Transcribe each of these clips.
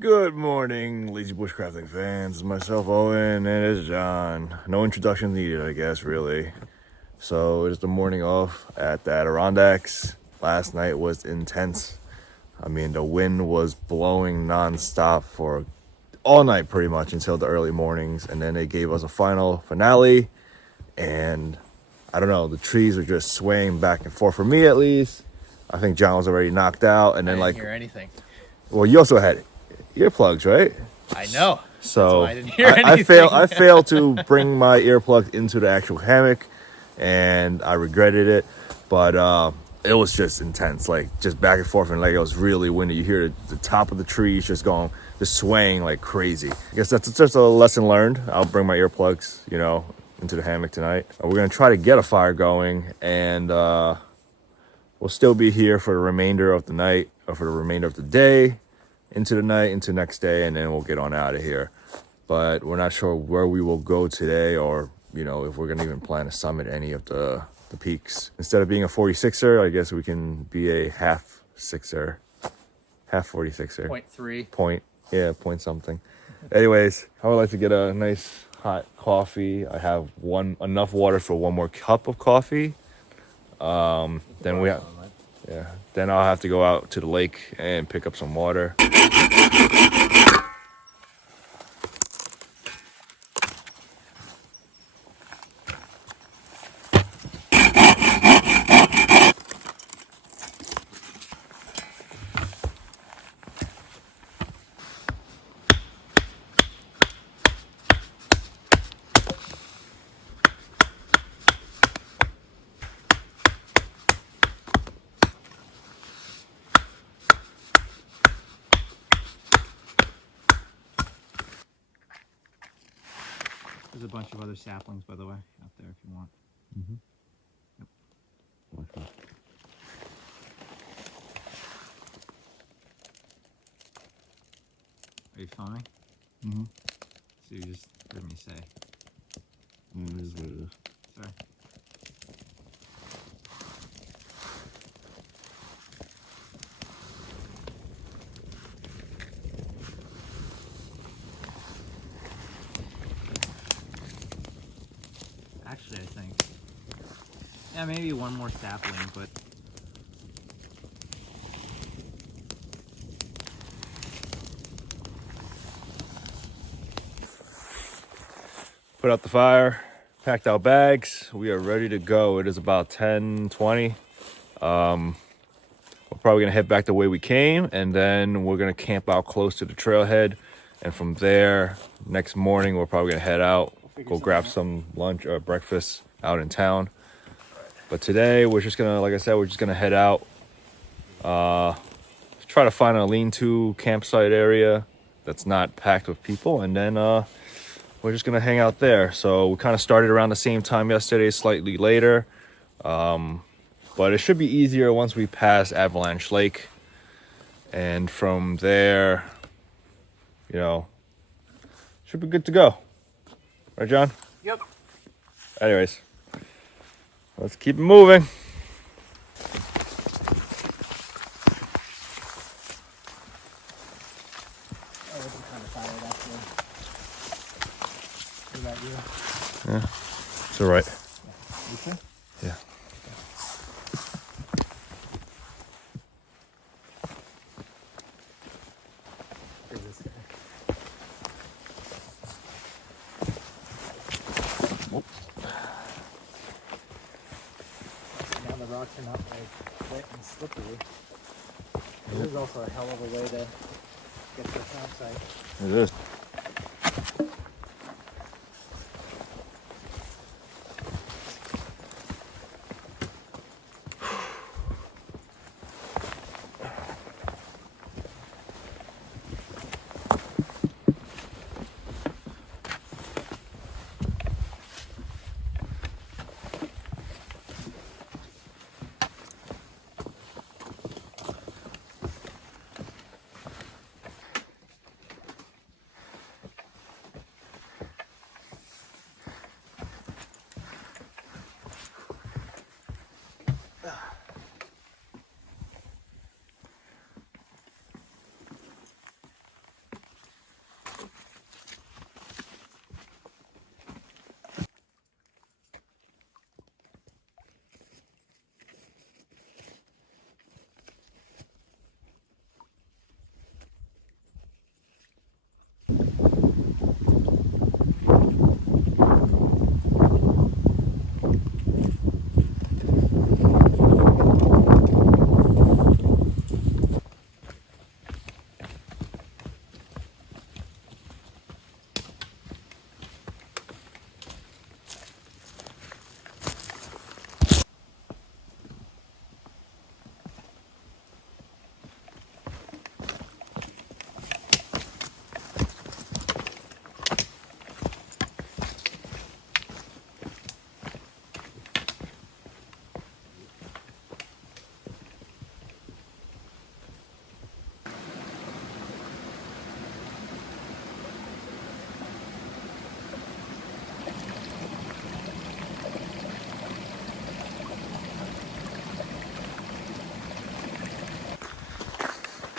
Good morning, lazy bushcrafting fans. It's myself, Owen, and it's John. No introduction needed, I guess, really. So it's the morning off at the Adirondacks. Last night was intense. I mean, the wind was blowing non-stop for all night pretty much until the early mornings. And then they gave us a final finale. And I don't know, the trees were just swaying back and forth for me at least. I think John was already knocked out. And then I didn't hear anything. Well, you also had earplugs, right? I know. So I didn't hear anything. I failed to bring my earplugs into the actual hammock, and I regretted it. But it was just intense, like just back and forth, and like it was really windy. You hear the top of the trees just swaying like crazy. I guess that's just a lesson learned. I'll bring my earplugs, into the hammock tonight. We're gonna try to get a fire going, and we'll still be here for the remainder of the night, or for the remainder of the day, into the night, into next day, and then we'll get on out of here. But we're not sure where we will go today, or if we're gonna even plan to summit any of the peaks. Instead of being a 46er, I guess we can be a half 46er. 0.3. Point something. Anyways, I would like to get a nice hot coffee. I have enough water for one more cup of coffee. Then Then I'll have to go out to the lake and pick up some water. There's a bunch of other saplings, by the way, out there if you want. Yep. Are you filming? So you just heard me say. It is what it is. Sorry. Actually, I think. Yeah, maybe one more sapling, but. Put out the fire, packed out bags. We are ready to go. It is about 10:20. We're probably gonna head back the way we came, and then we're gonna camp out close to the trailhead. And from there, next morning, we're probably gonna head out, go grab some lunch or breakfast out in town. But today, we're just gonna, like I said, we're just gonna head out, try to find a lean-to campsite area that's not packed with people, and then we're just gonna hang out there. So we kind of started around the same time yesterday, slightly later, but it should be easier once we pass Avalanche Lake, and from there, should be good to go. Right, John? Yep. Anyways, let's keep it moving. Yeah, it's all right. You sure? Yeah. Now the rocks are not like wet and slippery. It is also a hell of a way to get to the campsite. It is.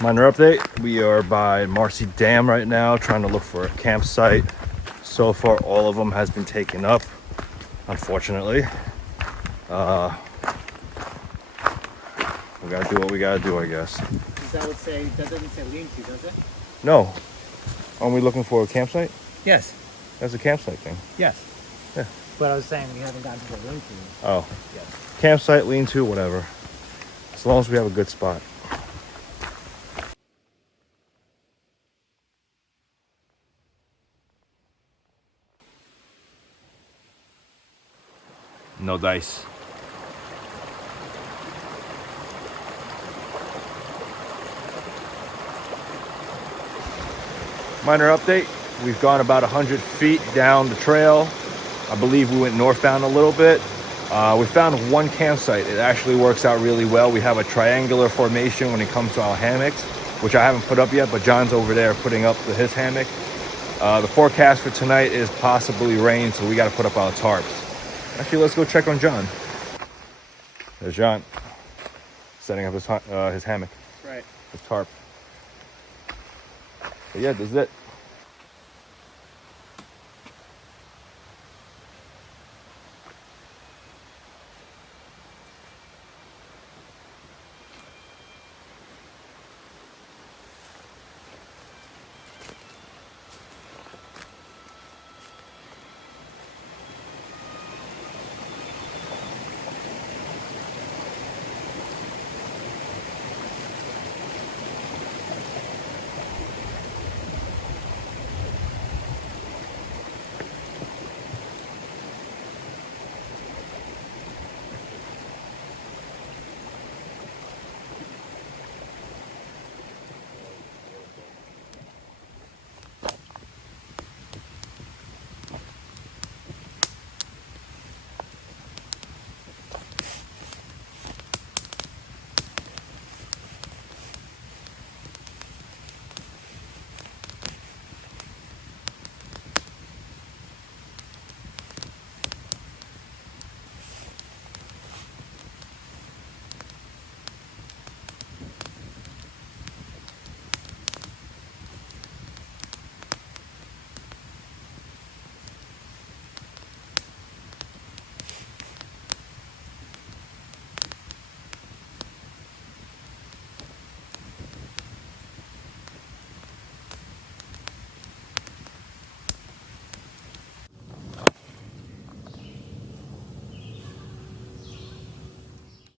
Minor update. We are by Marcy Dam right now, trying to look for a campsite. So far, all of them has been taken up, unfortunately. We gotta do what we gotta do, I guess. That doesn't say lean-to, does it? No. Aren't we looking for a campsite? Yes. That's a campsite thing. Yes. Yeah. But I was saying we haven't gotten to the lean-to. Oh. Yes. Campsite, lean-to, whatever. As long as we have a good spot. No dice. Minor update. We've gone about 100 feet down the trail. I believe we went northbound a little bit. We found one campsite. It actually works out really well. We have a triangular formation when it comes to our hammocks, which I haven't put up yet, but John's over there putting up his hammock. The forecast for tonight is possibly rain, so we got to put up our tarps. Actually, let's go check on John. There's John setting up his hammock, Right. his tarp. But yeah, this is it.